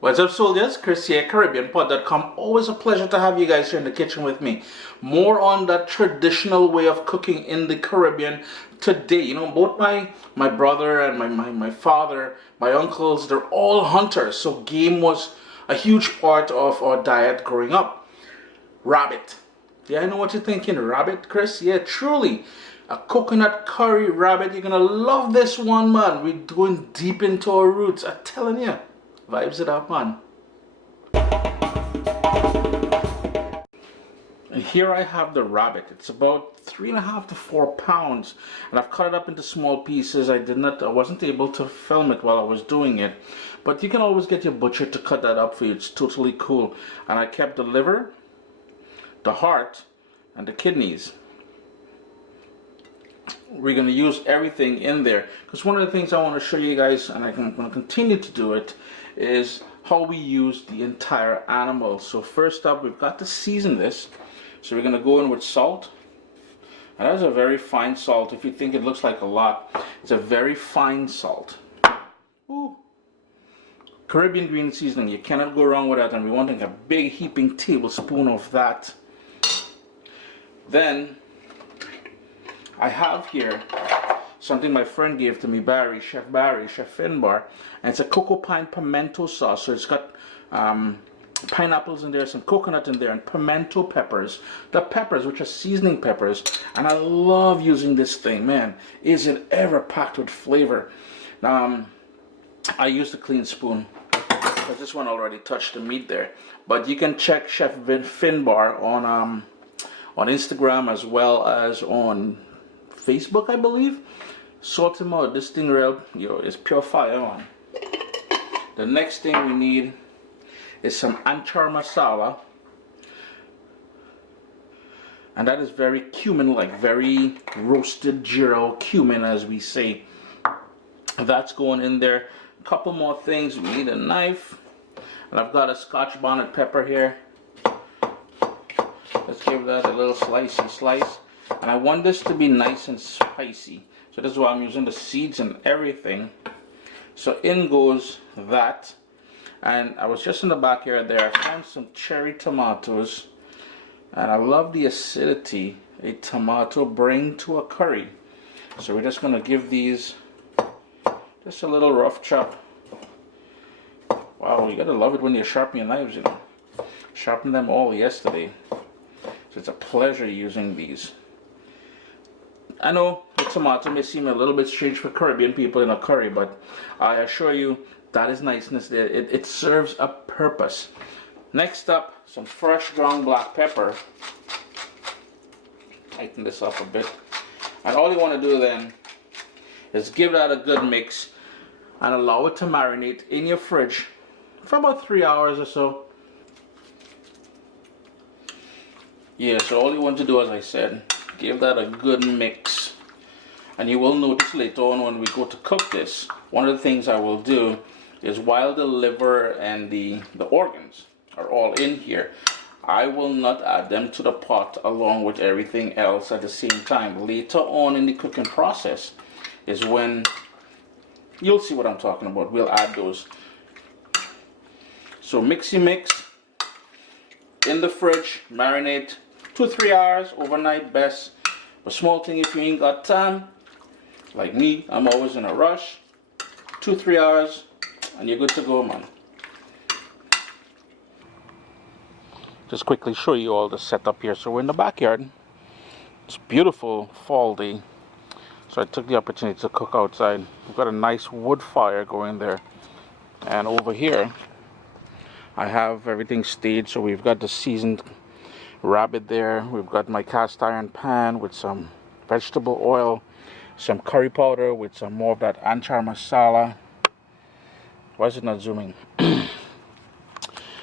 What's up, soldiers? Chris here, CaribbeanPod.com. Always a pleasure to have you guys here in the kitchen with me. More on that traditional way of cooking in the Caribbean today. You know, both my brother and my father, my uncles, they're all hunters. So game was a huge part of our diet growing up. Rabbit. Yeah, I know what you're thinking. Rabbit, Chris? Yeah, truly. A coconut curry rabbit. You're going to love this one, man. We're going deep into our roots. I'm telling you. Vibes it up, man. And here I have the rabbit. It's about 3.5 to 4 pounds, and I've cut it up into small pieces. I wasn't able to film it while I was doing it, but you can always get your butcher to cut that up for you. It's totally cool. And I kept the liver, the heart, and the kidneys. We're going to use everything in there because one of the things I want to show you guys, and I'm going to continue to do it, is how we use the entire animal. So first up, we've got to season this. So we're going to go in with salt, and that's a very fine salt. If you think it looks like a lot, it's a very fine salt. Ooh. Caribbean green seasoning, you cannot go wrong with that, and we're wanting a big heaping tablespoon of that. Then I have here something my friend gave to me, Chef Finbar, and it's a Cocopine Pimento Sauce. So it's got pineapples in there, some coconut in there, and pimento peppers. The peppers, which are seasoning peppers, and I love using this thing, man. Is it ever packed with flavor? I used a clean spoon because this one already touched the meat there. But you can check Chef Finbar on Instagram as well as on Facebook, I believe. Sort him out. This thing real, is pure fire, man. The next thing we need is some Amchar Masalla, and that is very cumin-like, very roasted gyro cumin, as we say. That's going in there. A couple more things. We need a knife, and I've got a scotch bonnet pepper here. Let's give that a little slice. And I want this to be nice and spicy. So this is why I'm using the seeds and everything. So in goes that. And I was just in the backyard there. I found some cherry tomatoes. And I love the acidity a tomato brings to a curry. So we're just going to give these just a little rough chop. Wow, you got to love it when you sharpen your knives, you know. Sharpened them all yesterday. So it's a pleasure using these. I know the tomato may seem a little bit strange for Caribbean people in a curry, but I assure you that is niceness there. It serves a purpose. Next up, some fresh ground black pepper. Tighten this up a bit. And all you want to do then is give that a good mix and allow it to marinate in your fridge for about 3 hours or so. Yeah, so all you want to do, as I said, give that a good mix. And you will notice later on when we go to cook this, one of the things I will do is while the liver and the organs are all in here, I will not add them to the pot along with everything else at the same time. Later on in the cooking process is when you'll see what I'm talking about. We'll add those. So mix in the fridge, marinate 2-3 hours, overnight best. But small thing, if you ain't got time, like me, I'm always in a rush. 2-3 hours, and you're good to go, man. Just quickly show you all the setup here. So we're in the backyard. It's a beautiful fall day. So I took the opportunity to cook outside. We've got a nice wood fire going there. And over here, I have everything staged. So we've got the seasoned rabbit there. We've got my cast iron pan with some vegetable oil, some curry powder with some more of that Amchar Masalla. Why is it not zooming?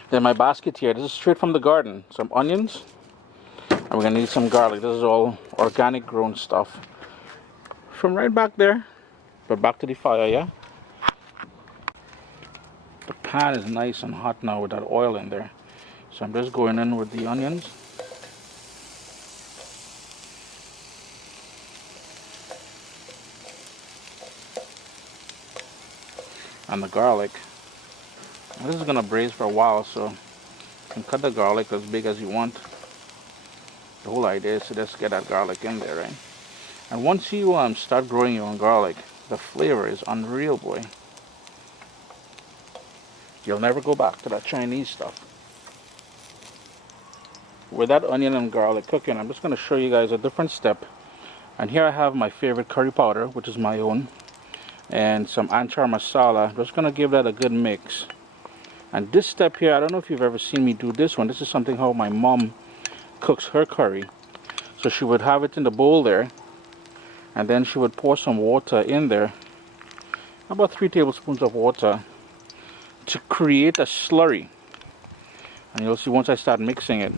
Then my basket here, this is straight from the garden. Some onions, and we're gonna need some garlic. This is all organic grown stuff from right back there. But back to the fire, yeah? The pan is nice and hot now with that oil in there. So I'm just going in with the onions. And the garlic. This is gonna braise for a while, so you can cut the garlic as big as you want. The whole idea is to just get that garlic in there, right? And once you start growing your own garlic, the flavor is unreal, boy. You'll never go back to that Chinese stuff. With that onion and garlic cooking, I'm just going to show you guys a different step. And here I have my favorite curry powder, which is my own, and some Amchar Masalla. I'm just going to give that a good mix. And this step here, I don't know if you've ever seen me do this one. This is something how my mom cooks her curry. So she would have it in the bowl there, and then she would pour some water in there, about 3 tablespoons of water, to create a slurry. And you'll see once I start mixing it.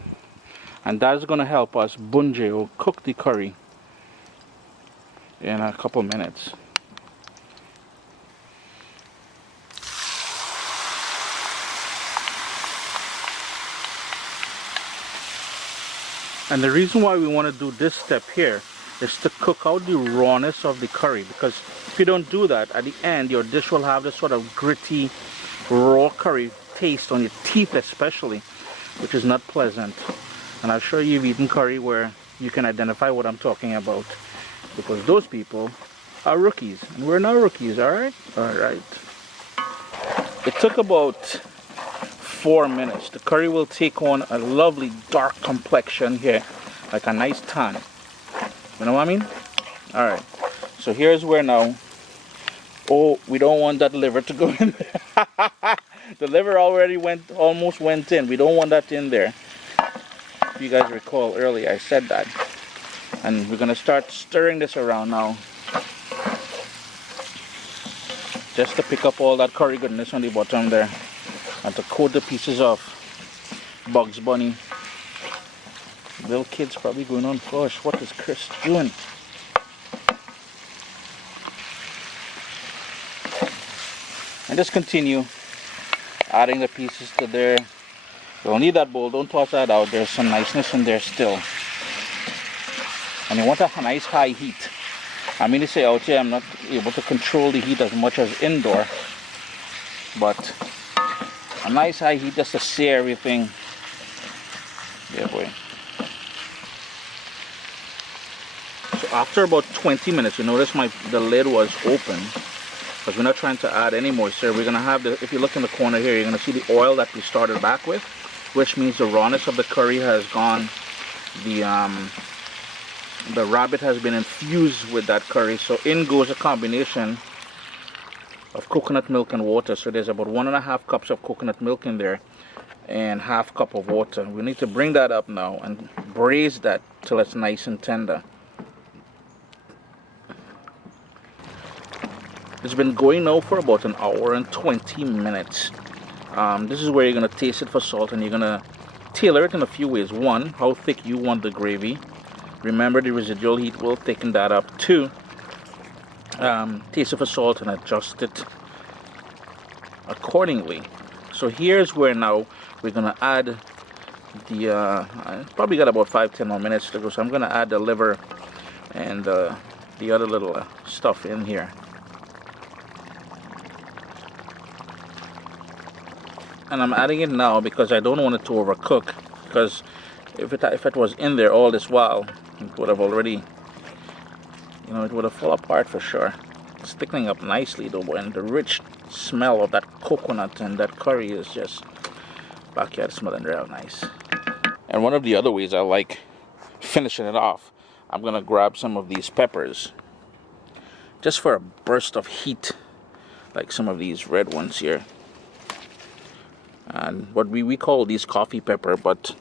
And that's going to help us bunje or cook the curry in a couple minutes. And the reason why we want to do this step here is to cook out the rawness of the curry, because if you don't do that, at the end your dish will have this sort of gritty raw curry taste on your teeth especially, which is not pleasant. And I'm sure you've eaten curry where you can identify what I'm talking about, because those people are rookies and we're not rookies. Alright? Alright. It took about 4 minutes. The curry will take on a lovely dark complexion here, like a nice tan. You know what I mean? Alright, so here's where now, oh, we don't want that liver to go in there. The liver already almost went in. We don't want that in there. If you guys recall earlier, I said that. And we're going to start stirring this around now, just to pick up all that curry goodness on the bottom there, and to coat the pieces of Bugs Bunny. Little kids probably going on, gosh, what is Chris doing? And just continue adding the pieces to there. You'll need that bowl, don't toss that out. There's some niceness in there still. And you want a nice high heat. I mean to say out here I'm not able to control the heat as much as indoor, but a nice high heat just to sear everything. Yeah, boy. So after about 20 minutes, you notice the lid was open, because we're not trying to add any moisture. We're gonna have if you look in the corner here, you're gonna see the oil that we started back with, which means the rawness of the curry has gone. The rabbit has been infused with that curry. So in goes a combination of coconut milk and water. So there's about 1.5 cups of coconut milk in there and ½ cup of water. We need to bring that up now and braise that till it's nice and tender. It's been going now for about 1 hour and 20 minutes. This is where you're going to taste it for salt, and you're going to tailor it in a few ways. One, how thick you want the gravy. Remember, the residual heat will thicken that up. Two, taste it for salt and adjust it accordingly. So here's where now we're going to add the, I probably got about 5-10 more minutes to go, so I'm going to add the liver and the other little stuff in here. And I'm adding it now because I don't want it to overcook, because if it was in there all this while, it would have already, you know, it would have fallen apart for sure. It's thickening up nicely though, and the rich smell of that coconut and that curry is just backyard smelling real nice. And one of the other ways I like finishing it off, I'm gonna grab some of these peppers just for a burst of heat, like some of these red ones here. And what we call these coffee pepper, but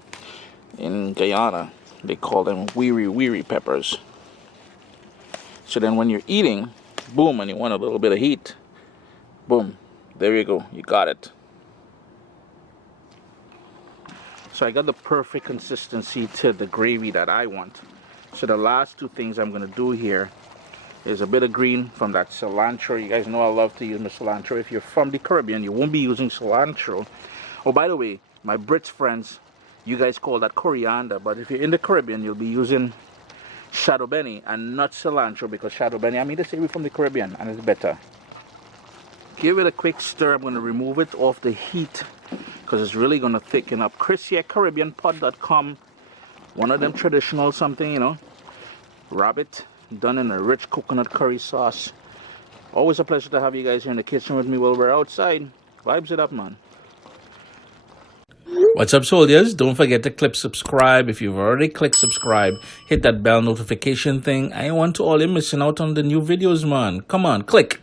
in Guyana they call them wiri peppers. So then when you're eating, boom, and you want a little bit of heat, boom, there you go, you got it. So I got the perfect consistency to the gravy that I want. So the last two things I'm going to do here is a bit of green from that cilantro. You guys know I love to use my cilantro. If you're from the Caribbean, you won't be using cilantro. Oh, by the way, my Brits friends, you guys call that coriander, but if you're in the Caribbean, you'll be using shadow benny and not cilantro, because shadow benny, I mean to say, we're from the Caribbean and it's better. Give it a quick stir. I'm going to remove it off the heat because it's really going to thicken up. Chris here, CaribbeanPot.com. One of them traditional something, you know. Rabbit done in a rich coconut curry sauce. Always a pleasure to have you guys here in the kitchen with me while we're outside. Vibes it up, man. What's up, soldiers? Don't forget to click subscribe. If you've already clicked subscribe, hit that bell notification thing. I want to all you missing out on the new videos, man. Come on, click.